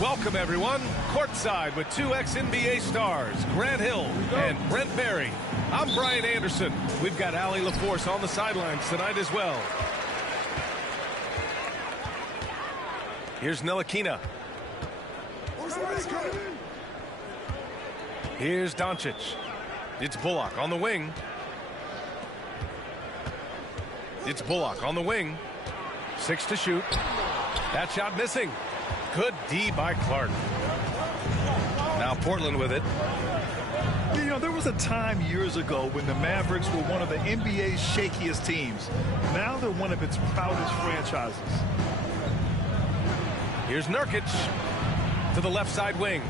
Welcome, everyone. Courtside with two ex-NBA stars, Grant Hill and Brent Barry. I'm Brian Anderson. We've got Allie LaForce on the sidelines tonight as well. Here's Ntilikina. Here's Doncic. It's Bullock on the wing. It's Bullock on the wing. 6 to shoot. That shot missing. Good D by Clark. Now Portland with it. You know, there was a time years ago when the Mavericks were one of the NBA's shakiest teams. Now they're one of its proudest franchises. Here's Nurkic to the left side wing.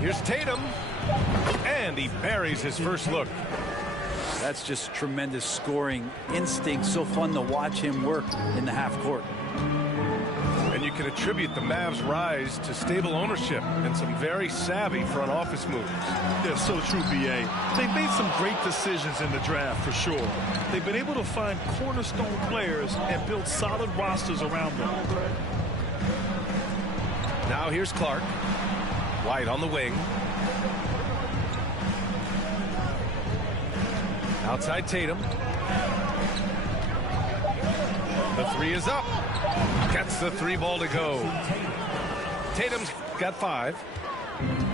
Here's Tatum. And he buries his first look. That's just tremendous scoring instinct. So fun to watch him work in the half court. And you can attribute the Mavs' rise to stable ownership and some very savvy front office moves. They're so true, B.A. They've made some great decisions in the draft, for sure. They've been able to find cornerstone players and build solid rosters around them. Now here's Clark. White on the wing. Outside Tatum. The three is up. Gets the 3 ball to go. Tatum's got 5.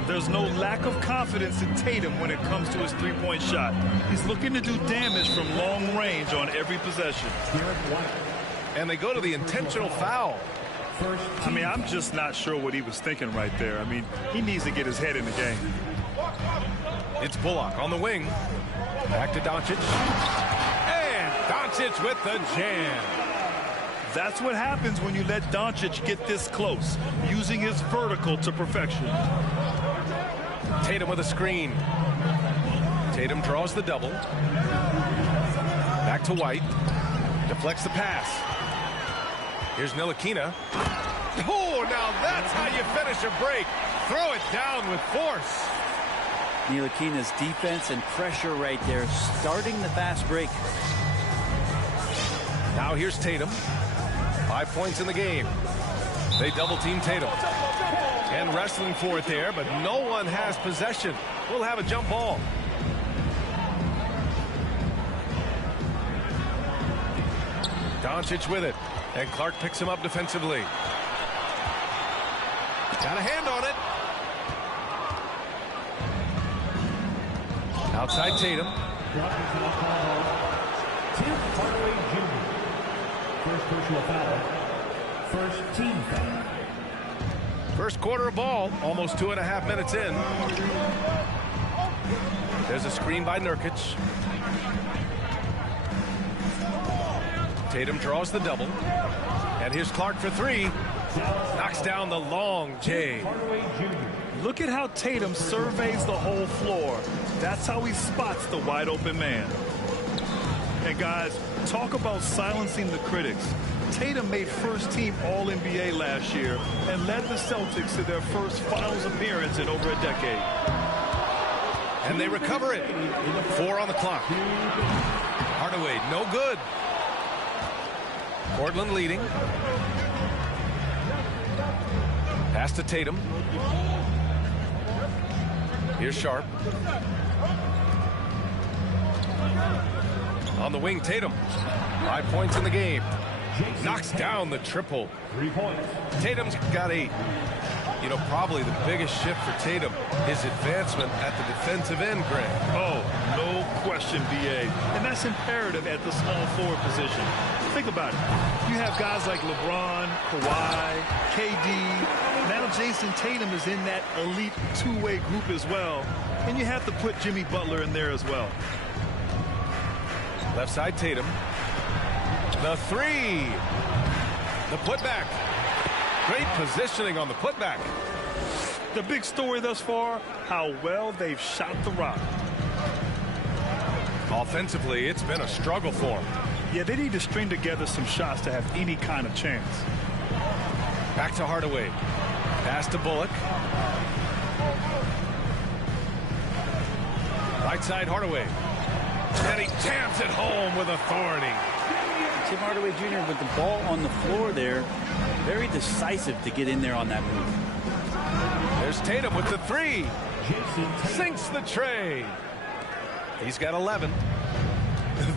There's no lack of confidence in Tatum when it comes to his three-point shot. He's looking to do damage from long range on every possession. And they go to the intentional foul. I mean, I'm just not sure what he was thinking right there. I mean, he needs to get his head in the game. It's Bullock on the wing. Back to Doncic. And Doncic with the jam. That's what happens when you let Doncic get this close, using his vertical to perfection. Tatum with a screen. Tatum draws the double. Back to White. Deflects the pass. Here's Ntilikina. Oh, now that's how you finish a break. Throw it down with force. Ntilikina's defense and pressure right there, starting the fast break. Now here's Tatum. 5 points in the game. They double team Tatum. And wrestling for it there, but no one has possession. We'll have a jump ball. Doncic with it. And Clark picks him up defensively. Got a hand on it. Outside Tatum. First personal foul. First team foul. First quarter of ball, almost 2.5 minutes in. There's a screen by Nurkic. Tatum draws the double. And here's Clark for three. Knocks down the long J. Look at how Tatum surveys the whole floor. That's how he spots the wide open man. And guys, talk about silencing the critics. Tatum made first team All-NBA last year and led the Celtics to their first finals appearance in over a decade. And they recover it. 4 on the clock. Hardaway, no good. Portland leading. Pass to Tatum. Here's Sharp. On the wing, Tatum. 5 points in the game. Knocks down the triple. 3 points. Tatum's got 8. You know, probably the biggest shift for Tatum, his advancement at the defensive end, Greg. Oh, no question, BA. And that's imperative at the small forward position. Think about it. You have guys like LeBron, Kawhi, KD. Now Jason Tatum is in that elite two-way group as well. And you have to put Jimmy Butler in there as well. Left side, Tatum. The three. The putback. Great positioning on the putback. The big story thus far, how well they've shot the rock. Offensively, it's been a struggle for them. Yeah, they need to string together some shots to have any kind of chance. Back to Hardaway. Pass to Bullock. Right side, Hardaway. And he jams it home with authority. Tim Hardaway Jr. with the ball on the floor there. Very decisive to get in there on that move. There's Tatum with the three. Sinks the tray. He's got 11.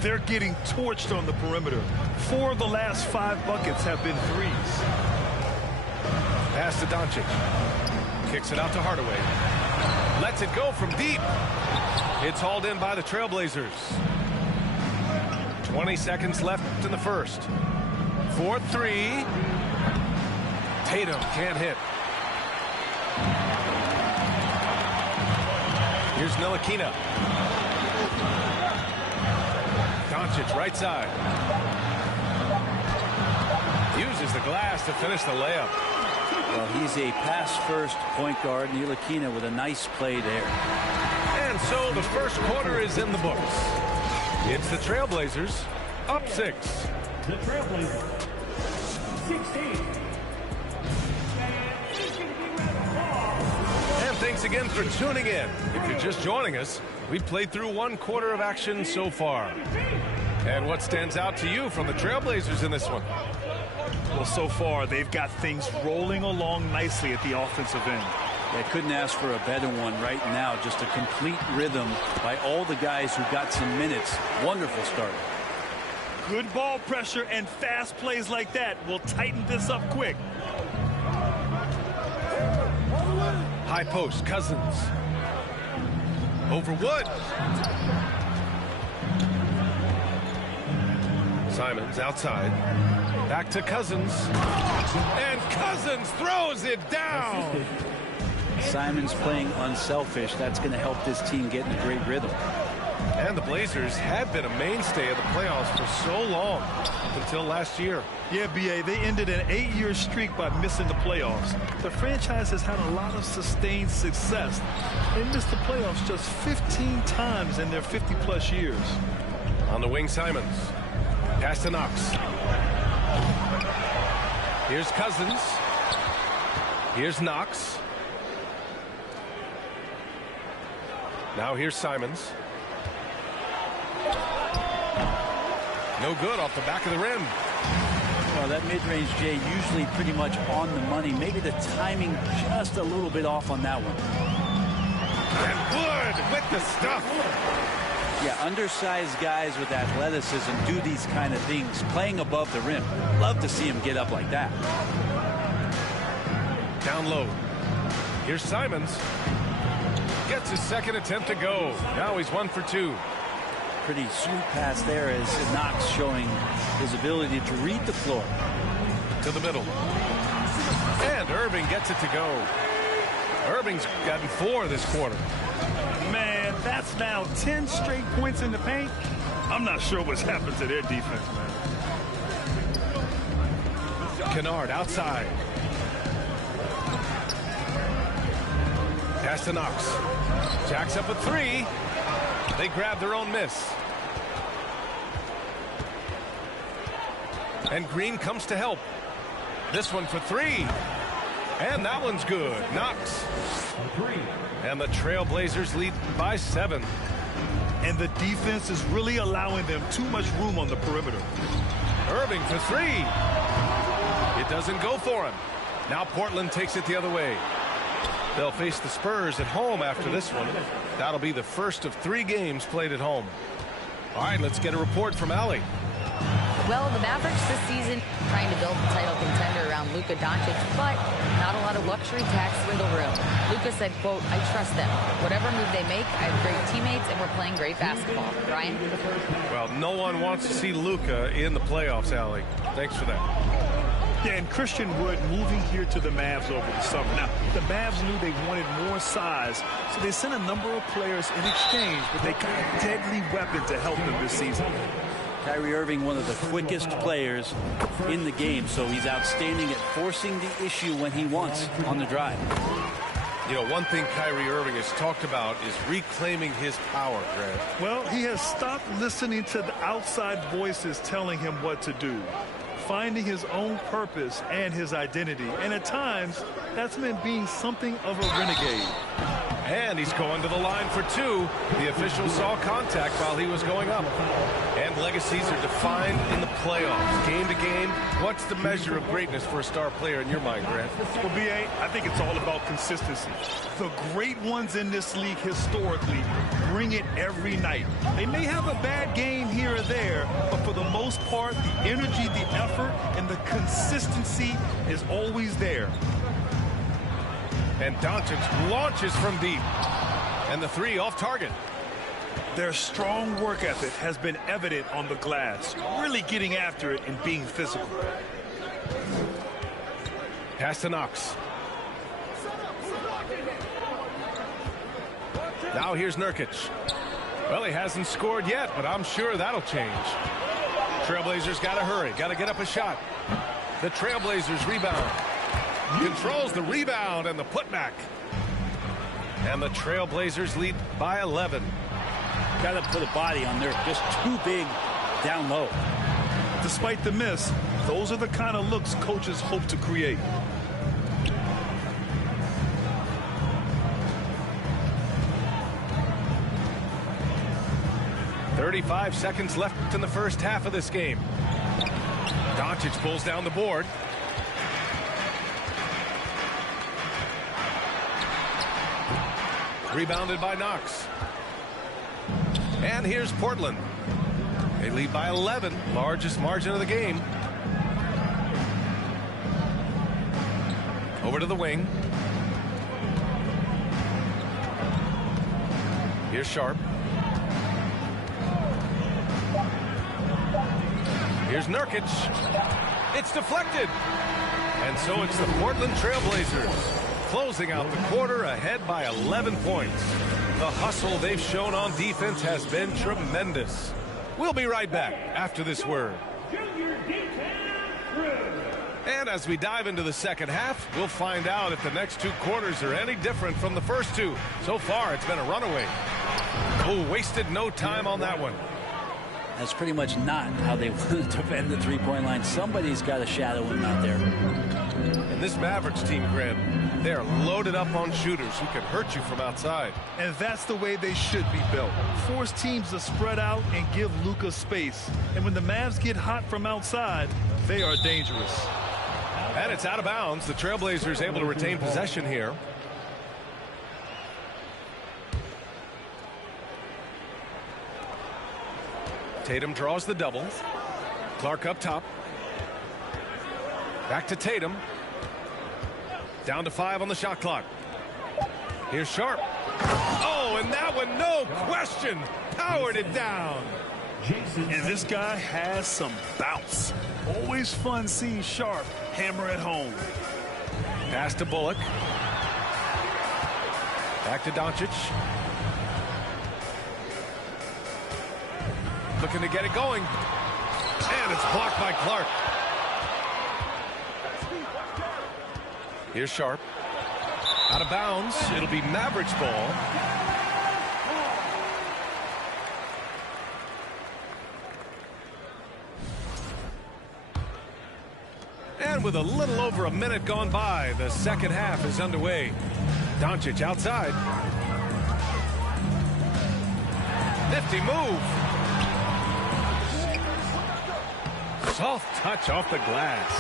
They're getting torched on the perimeter. 4 of the last 5 buckets have been threes. Pass to Doncic. Kicks it out to Hardaway. Lets it go from deep. It's hauled in by the Trailblazers. 20 seconds left in the first. 4-3. Tatum can't hit. Here's Ntilikina. Doncic right side. Uses the glass to finish the layup. Well, he's a pass-first point guard. Ntilikina with a nice play there. And so the first quarter is in the books. It's the Trailblazers up 6. The Trailblazers, 16. And thanks again for tuning in. If you're just joining us, we've played through 1 quarter of action so far. And what stands out to you from the Trailblazers in this one? Well, so far, they've got things rolling along nicely at the offensive end. They couldn't ask for a better one right now. Just a complete rhythm by all the guys who got some minutes. Wonderful start. Good ball pressure and fast plays like that will tighten this up quick. High post, Cousins. Over Wood. Simons outside. Back to Cousins. And Cousins throws it down. Simons playing unselfish. That's going to help this team get in a great rhythm. And the Blazers have been a mainstay of the playoffs for so long, until last year. Yeah, BA, they ended an 8-year streak by missing the playoffs. The franchise has had a lot of sustained success. They missed the playoffs just 15 times in their 50-plus years. On the wing, Simons. Pass to Knox. Here's Cousins. Here's Knox. Now here's Simons. No good off the back of the rim. Well, that mid-range, Jay, usually pretty much on the money. Maybe the timing just a little bit off on that one. And Wood with the stuff. Yeah, undersized guys with athleticism do these kind of things, playing above the rim. Love to see him get up like that. Down low. Here's Simons. Gets his second attempt to go. Now he's 1 for 2. Pretty sweet pass there as Knox showing his ability to read the floor. To the middle. And Irving gets it to go. Irving's gotten 4 this quarter. Man, That's now 10 straight points in the paint. I'm not sure what's happened to their defense, man. Kennard outside. Pass to Knox. Jacks up a three. They grab their own miss. And Green comes to help. This one for three. And that one's good. Knox. And the Trailblazers lead by 7. And the defense is really allowing them too much room on the perimeter. Irving for three. It doesn't go for him. Now Portland takes it the other way. They'll face the Spurs at home after this one. That'll be the first of 3 games played at home. All right, let's get a report from Allie. Well, the Mavericks this season trying to build a title contender around Luka Doncic, but not a lot of luxury tax wiggle room. Luka said, quote, "I trust them. Whatever move they make, I have great teammates, and we're playing great basketball." Brian? Well, no one wants to see Luka in the playoffs, Allie. Thanks for that. Yeah, and Christian Wood moving here to the Mavs over the summer. Now, the Mavs knew they wanted more size, so they sent a number of players in exchange, but they got a deadly weapon to help them this season. Kyrie Irving, one of the quickest players in the game, so he's outstanding at forcing the issue when he wants on the drive. You know, one thing Kyrie Irving has talked about is reclaiming his power, Grant. Well, he has stopped listening to the outside voices telling him what to do, finding his own purpose and his identity. And at times, that's meant being something of a renegade. And he's going to the line for 2. The official saw contact while he was going up. And legacies are defined in the playoffs. Game to game, what's the measure of greatness for a star player in your mind, Grant? Well, B.A., I think it's all about consistency. The great ones in this league historically bring it every night. They may have a bad game here or there, but for the most part, the energy, the effort, and the consistency is always there. And Doncic launches from deep. And the 3 off target. Their strong work ethic has been evident on the glass, really getting after it and being physical. Pass to Knox. Now here's Nurkic. Well, he hasn't scored yet, but I'm sure that'll change. Trailblazers got to hurry, got to get up a shot. The Trailblazers rebound. Controls the rebound and the putback. And the Trailblazers lead by 11. Got to put a body on there, just too big down low. Despite the miss, those are the kind of looks coaches hope to create. .35 seconds left in the first half of this game. Doncic pulls down the board. Rebounded by Knox. And here's Portland. They lead by 11, largest margin of the game. Over to the wing. Here's Sharp. Here's Nurkic. It's deflected. And so it's the Portland Trailblazers closing out the quarter ahead by 11 points. The hustle they've shown on defense has been tremendous. We'll be right back after this word. And as we dive into the second half, we'll find out if the next 2 quarters are any different from the first 2. So far, it's been a runaway. Oh, wasted no time on that one. That's pretty much not how they want to defend the three-point line. Somebody's got to shadow him out there. And this Mavericks team, Grant, they're loaded up on shooters who can hurt you from outside. And that's the way they should be built. Force teams to spread out and give Luka space. And when the Mavs get hot from outside, they are dangerous. And it's out of bounds. The Trailblazers able to retain possession here. Tatum draws the double. Clark up top. Back to Tatum. Down to 5 on the shot clock. Here's Sharp. Oh, and that one, no question, powered it down. And this guy has some bounce. Always fun seeing Sharp hammer at home. Pass to Bullock. Back to Doncic. Looking to get it going. And it's blocked by Clark. Here's Sharp. Out of bounds. It'll be Mavericks ball. And with a little over a minute gone by, the second half is underway. Doncic outside. Nifty move. Soft touch off the glass.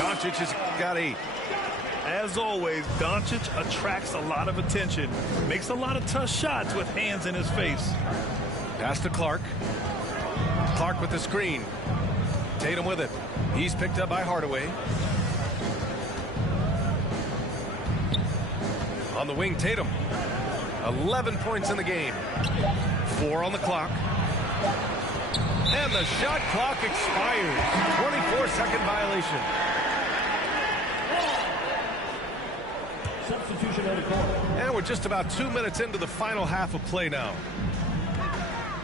Doncic has got 8. As always, Doncic attracts a lot of attention. Makes a lot of tough shots with hands in his face. Pass to Clark. Clark with the screen. Tatum with it. He's picked up by Hardaway. On the wing, Tatum. 11 points in the game. 4 on the clock. And the shot clock expires. 24-second violation. Substitution on the court. And we're just about 2 minutes into the final half of play now.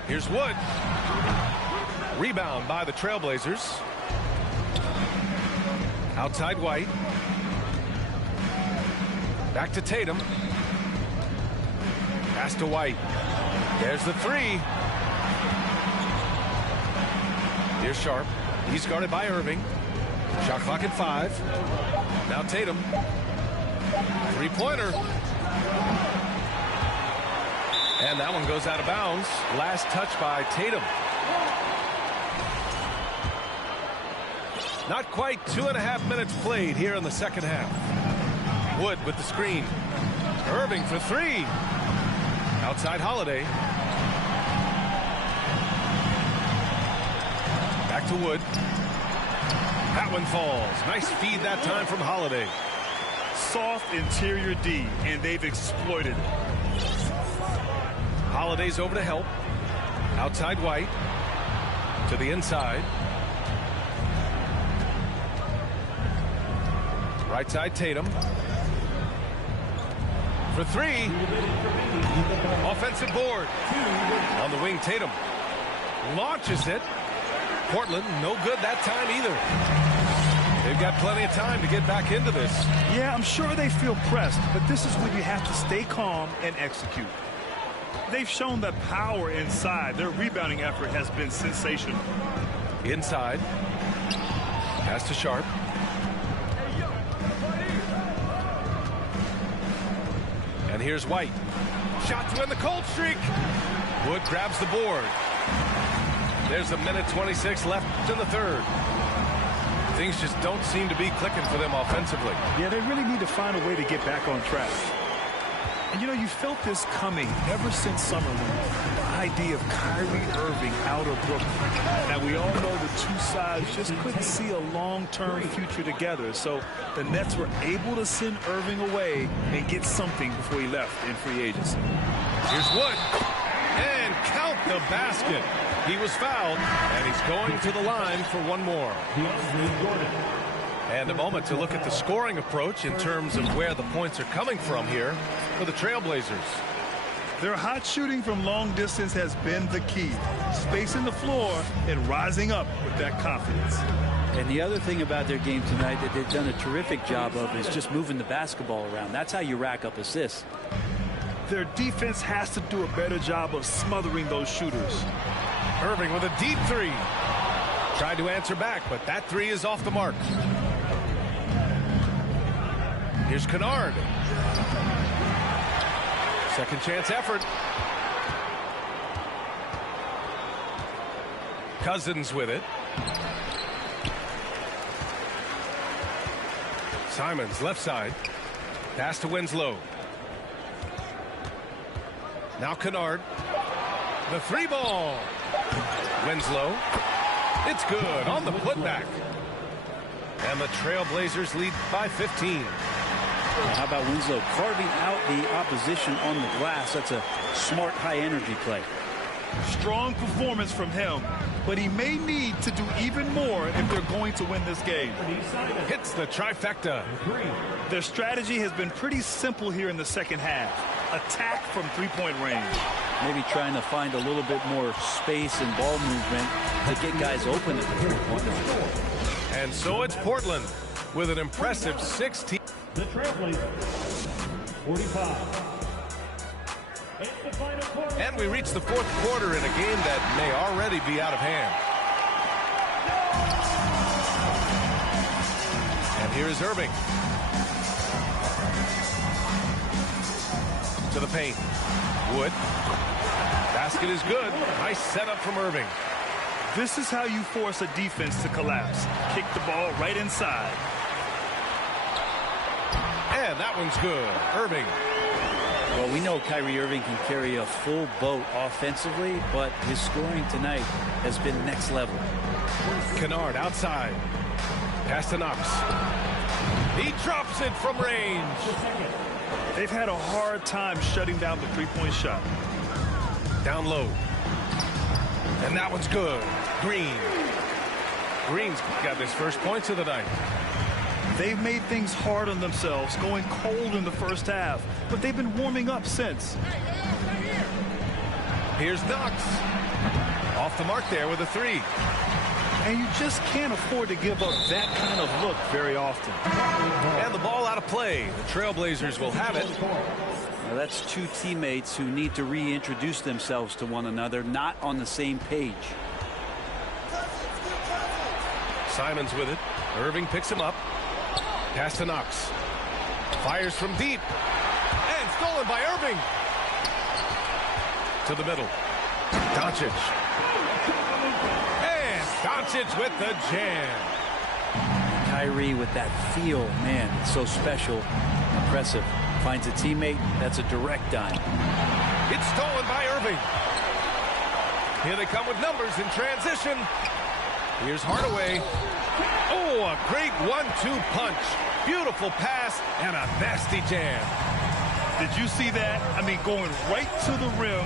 Here's Wood. Rebound by the Trailblazers. Outside White. Back to Tatum. Pass to White. There's the 3. Here's Sharp. He's guarded by Irving. Shot clock at 5. Now Tatum. Three-pointer. And that one goes out of bounds. Last touch by Tatum. Not quite 2.5 minutes played here in the second half. Wood with the screen. Irving for 3. Outside Holiday. Back to Wood. That one falls. Nice feed that time from Holiday. Soft interior D, and they've exploited it. Holiday's over to help. Outside White. To the inside. Right side Tatum. For 3. Offensive board. On the wing, Tatum. Launches it. Portland, no good that time either. They've got plenty of time to get back into this. Yeah, I'm sure they feel pressed, but this is when you have to stay calm and execute. They've shown the power inside. Their rebounding effort has been sensational. Inside. Pass to Sharp. And here's White. Shot to end the cold streak. Wood grabs the board. There's a minute 26 left in the third. Things just don't seem to be clicking for them offensively. Yeah, they really need to find a way to get back on track. And you know, you felt this coming ever since summer when the idea of Kyrie Irving out of Brooklyn. Now, we all know the two sides just couldn't see a long-term future together. So the Nets were able to send Irving away and get something before he left in free agency. Here's Wood. And count the basket. He was fouled, and he's going to the line for one more. And a moment to look at the scoring approach in terms of where the points are coming from here for the Trailblazers. Their hot shooting from long distance has been the key. Spacing the floor and rising up with that confidence. And the other thing about their game tonight that they've done a terrific job of is just moving the basketball around. That's how you rack up assists. Their defense has to do a better job of smothering those shooters. Irving with a deep 3. Tried to answer back, but that 3 is off the mark. Here's Kennard. Second chance effort. Cousins with it. Simons left side. Pass to Winslow. Now Kennard. The 3 ball. Winslow. It's good on the putback. And the Trailblazers lead by 15. How about Winslow carving out the opposition on the glass? That's a smart, high-energy play. Strong performance from him, but he may need to do even more if they're going to win this game. Hits the trifecta. Their strategy has been pretty simple here in the second half. attack from three-point range. Maybe trying to find a little bit more space and ball movement to get guys open at the three-point line. And so it's Portland with an impressive 16. The Trailblazers, 45. And we reach the fourth quarter in a game that may already be out of hand. And here is Irving. To the paint. Wood. Basket is good. Nice setup from Irving. This is how you force a defense to collapse. Kick the ball right inside. And that one's good. Irving. Well, we know Kyrie Irving can carry a full boat offensively, but his scoring tonight has been next level. Kennard outside. Pass to Knox. He drops it from range. They've had a hard time shutting down the three-point shot. Down low. And that one's good. Green. Green's got his first points of the night. They've made things hard on themselves, going cold in the first half, but they've been warming up since. Here's Knox. Off the mark there with a three. And you just can't afford to give up that kind of look very often. And the ball out of play. The Trailblazers will have it. Now that's two teammates who need to reintroduce themselves to one another, not on the same page. Simons with it. Irving picks him up. Pass to Knox. Fires from deep. And stolen by Irving. To the middle. Doncic. And Doncic with the jam. Kyrie with that feel, man, it's so special, impressive. Finds a teammate, that's a direct dime. It's stolen by Irving. Here they come with numbers in transition. Here's Hardaway. Oh, a great 1-2 punch. Beautiful pass and a nasty jam. Did you see that? I mean, going right to the rim.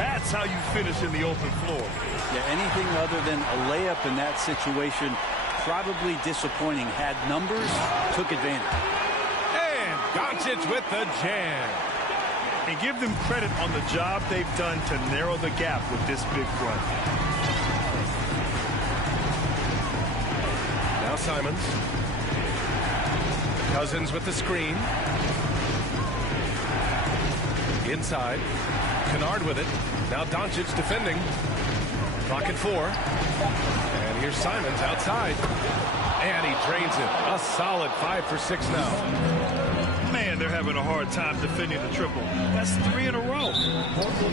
That's how you finish in the open floor. Yeah, anything other than a layup in that situation, probably disappointing. Had numbers, took advantage. And Doncic with the jam. And give them credit on the job they've done to narrow the gap with this big run. Now Simons. Cousins with the screen. Inside. Kennard with it. Now Doncic defending. Clock at 4. And here's Simons outside. And he drains it. A solid 5 for 6 now. Man, they're having a hard time defending the triple. That's 3 in a row.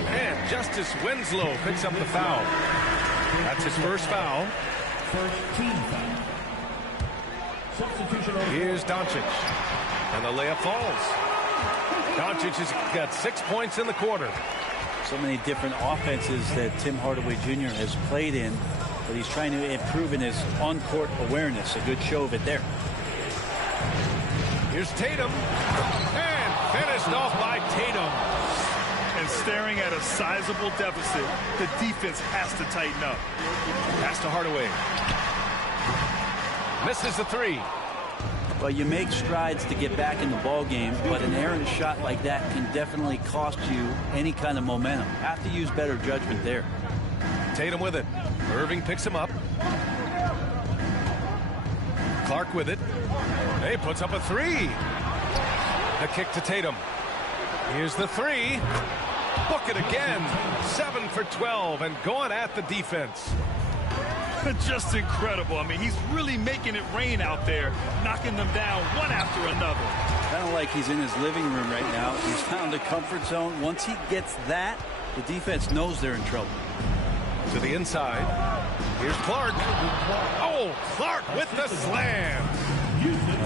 And Justice Winslow picks up the foul. That's his first foul. First team foul. Substitution. Here's Doncic. And the layup falls. Doncic has got 6 points in the quarter. So many different offenses that Tim Hardaway Jr. has played in, but he's trying to improve in his on-court awareness. A good show of it there. Here's Tatum. And finished off by Tatum. And staring at a sizable deficit, the defense has to tighten up. Pass to Hardaway. Misses the three. Well, you make strides to get back in the ball game, but an errant shot like that can definitely cost you any kind of momentum. Have to use better judgment there. Tatum with it. Irving picks him up. Clark with it. He puts up a three. The kick to Tatum. Here's the three. Book it again. 7 for 12 and going at the defense. Just incredible. I mean, he's really making it rain out there, knocking them down one after another. Kind of like he's in his living room right now. He's found a comfort zone. Once he gets that, the defense knows they're in trouble. To the inside. Here's Clark. Oh, Clark with the slam.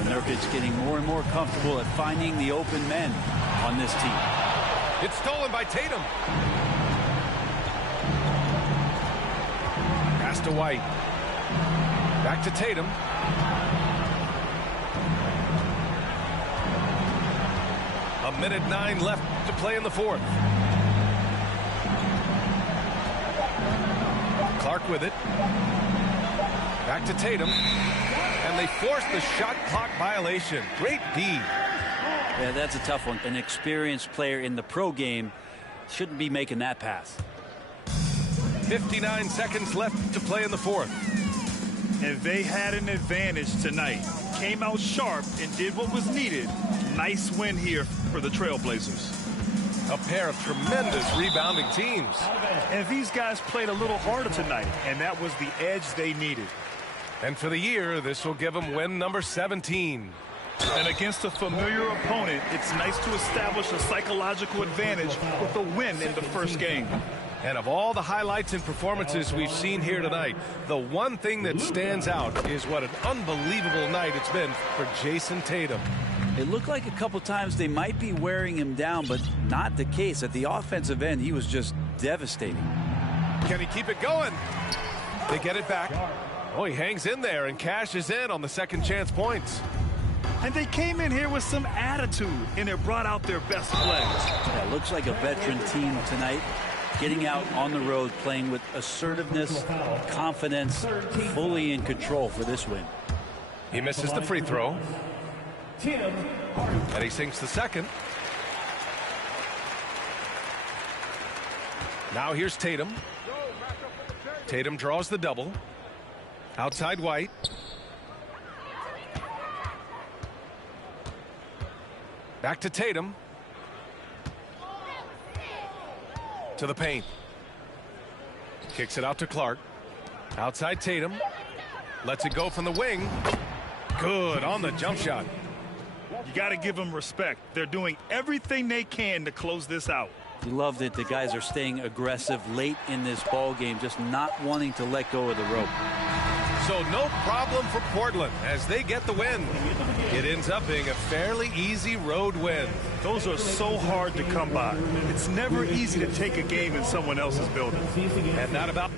Nurkic getting more and more comfortable at finding the open men on this team. It's stolen by Tatum. Pass to White. Back to Tatum. A minute 9 left to play in the fourth. Clark with it. Back to Tatum. And they force the shot clock violation. Great D. Yeah, that's a tough one. An experienced player in the pro game shouldn't be making that pass. 59 seconds left to play in the fourth. And they had an advantage tonight. Came out sharp and did what was needed. Nice win here for the Trailblazers. A pair of tremendous rebounding teams. And these guys played a little harder tonight, and that was the edge they needed. And for the year, this will give them win number 17. And against a familiar opponent, it's nice to establish a psychological advantage with a win in the first game. And of all the highlights and performances we've seen here tonight, the one thing that stands out is what an unbelievable night it's been for Jason Tatum. It looked like a couple times they might be wearing him down, but not the case. At the offensive end, he was just devastating. Can he keep it going? They get it back. Oh, he hangs in there and cashes in on the second chance points. And they came in here with some attitude, and it brought out their best players. Yeah, looks like a veteran team tonight. Getting out on the road, playing with assertiveness, confidence, fully in control for this win. He misses the free throw. And he sinks the second. Now here's Tatum. Tatum draws the double. Outside White. Back to Tatum. To the paint. Kicks it out to Clark. Outside Tatum. Lets it go from the wing. Good on the jump shot. You got to give them respect. They're doing everything they can to close this out. You love that the guys are staying aggressive late in this ball game, just not wanting to let go of the rope. So no problem for Portland as they get the win. It ends up being a fairly easy road win. Those are so hard to come by. It's never easy to take a game in someone else's building. And not about